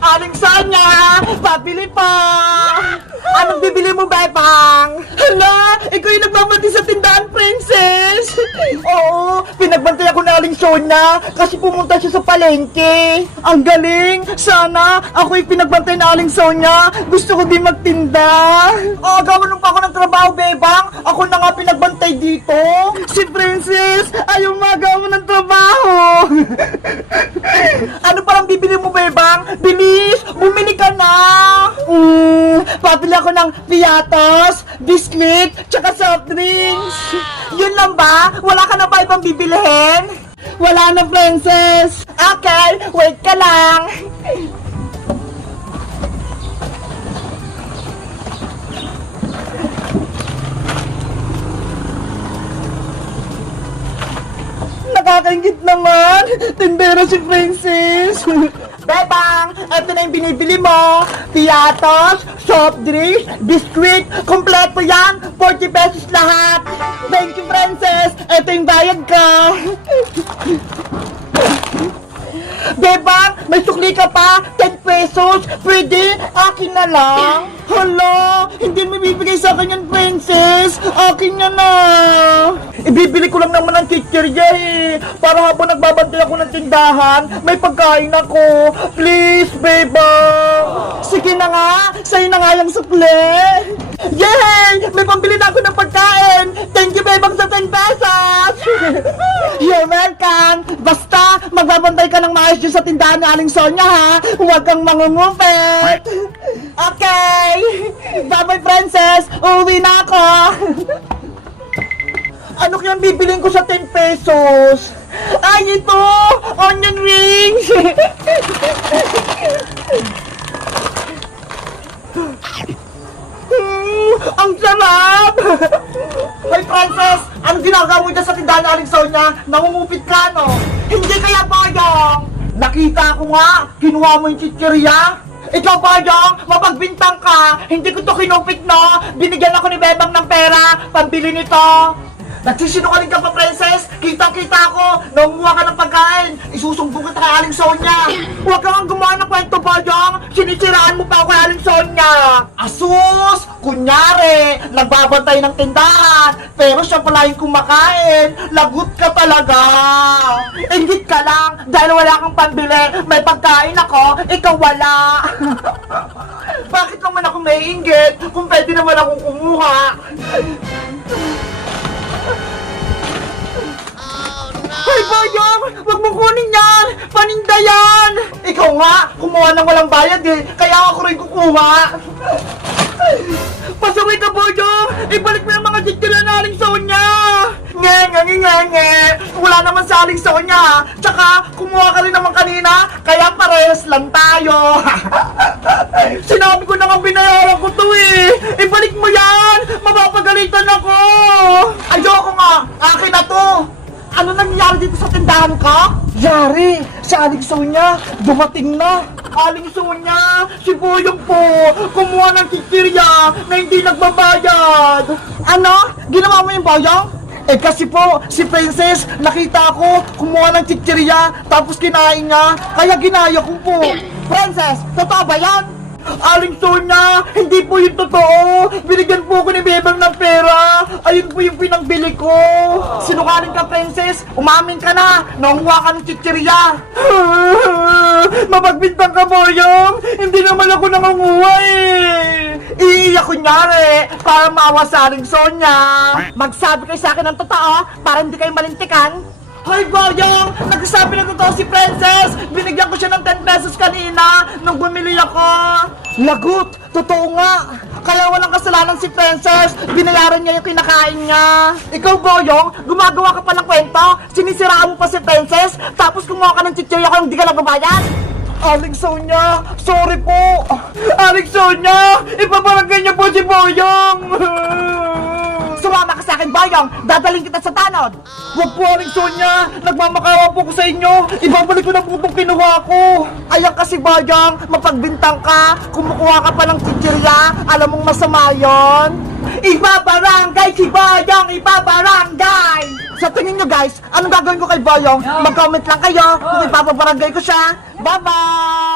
Aling Sonya! Pabili pa! Anong bibili mo, Bebang? Hala! Ikaw yung nagbabati sa tindahan, Princess! Oo, pinagbantay ako na Aling Sonya kasi pumunta siya sa palengke. Ang galing! Sana ako yung pinagbantay na Aling Sonya. Gusto ko din magtinda. Oo, gawin pa ako ng trabaho, Bebang. Ako na nga pinagbantay dito. Si Princess, ayaw magawa ng trabaho. ano parang bibili mo, Bebang? Bilis! Bumili ka na! Mm, papili ako ng piatos, biscuit, tsaka soft drinks. Yun lang ba? Wala ka na ba ibang bibilihin? Wala na, princess. Okay, wait ka lang. Nakakaingit naman! Tindera si Princess! Bebang! Ito na yung binibili mo! Piatos, soft drinks, biscuit, kompleto yan! 40 pesos lahat! Thank you, Princess! Ito yung bayad ka! Bebang, may sukli ka pa! 10 pesos! Pwede? Akin na lang! Hala! Hindi mo bibigay sa akin yan, princess! Akin na na! Ibibili ko lang naman ng chichirya eh! Para habang nagbabantay ako ng tindahan, may pagkain ako! Please, Bebang! Sige na nga! Sa'yo na nga yung sukli! Yay! May pambili na ako ng pagkain! Thank you, Bebang, sa 10 pesos! You're welcome! Basta, maayos dyan sa tindahan ni Aling Sonya, ha? Huwag kang mangungupit! Okay! Bye-bye, princess! Uwi na ako! ano kayang bibiling ko sa 10 pesos? Ay, ito! Onion rings! Ang sarap! Hoy, Princess! Ano ginagawa mo dyan sa tindahan ni Aling Sonya? Nangungupit ka, no? Hindi kaya, Boyong! Nakita ko nga, kinuha mo yung chichirya. Ikaw, Boyong, mapagbintang ka. Hindi ko to kinupit, no? Binigyan ako ni Bebang ng pera, pambili nito. Nagsisinungaling ka pa, Princess! Kitang-kita ko! Nangunguha ka ng pagkain! Isusumbong kita kay Aling Sonya! Huwag kang gumawa ng kwento, Boyong! Sinisiraan mo pa ako kay Aling Sonya! Asus! Kunyari, nagbabantay ng tindahan, pero siya pala yung kumakain. Lagot ka talaga! Ingit ka lang, dahil wala kang pambili, may pagkain ako, ikaw wala! Bakit naman ako may kung pwede naman akong kumuha? Hoy, Boyong! Huwag mo kunin yan! Paninda yan! Ikaw nga! Kumuha ng walang bayad eh! Kaya ako rin kukuha! Pasaway ka, Boyong! Ibalik mo yung mga chichirya na Aling Sonya! Nge, nge, nge, nge, nge! Wala naman sa Aling Sonya ha! Tsaka, kumuha ka rin naman kanina, kaya parehas lang tayo! Sinabi ko na nga binayaran ko to eh! Ibalik mo yan! Mapapagalitan ako! Ayoko nga! Akin na to! Ano nangyari dito sa tindahan ka? Yari! Si Aling Sonya, dumating na! Aling Sonya, si Boyong po, kumuha ng chichirya na hindi nagbabayad! Ano? Ginawa mo yung Boyong? Eh kasi po, si Princess, nakita ko, kumuha ng chichirya, tapos kinain niya, kaya ginaya ko po. Princess, totoo ba yan? Aling Sonya, hindi po yung totoo. Binigyan po ako ni Bebang ng pera. Ayun po yung pinangbili ko. Sinungaling ka, Princess. Umamin ka na. Nanguha ka ng chichirya. Mapagbintang ka, Boyong. Hindi naman ako nangunguha eh. Iiyak kunyari para maawa sa Aling Sonya. Magsabi kayo sa akin ng totoo para hindi kayo malintikan. Hoy, Boyong! Nagsasabi ng totoo si Princess! Binigyan ko siya ng 10 pesos kanina nung bumili ako! Lagot! Totoo nga! Kaya walang kasalanan si Princess! Binayaran niya yung kinakain niya! Ikaw, Boyong, gumagawa ka pa ng kwento? Sinisiraan mo pa si Princess? Tapos kumuha ka ng chichirya kung hindi ka nagbabayad? Aling Sonya! Sorry po! Aling Sonya! Ipabarangay niyo po si Boyong! Sumama ka sa akin, Boyong! Dadaling kita sa tanod! Huwag po, Aling Sonya! Nagmamakawa po ko sa inyo! Ibabalik ko na po itong kinuha ko! Ayan kasi, Boyong! Mapagbintang ka! Kumukuha ka pa ng chichirya! Alam mong masama yon! Ibabarangay si Boyong! Ibabarangay! Tingin nyo guys, anong gagawin ko kay Boyong? Mag-comment lang kayo kung ipapabarangay ko siya. Bye-bye!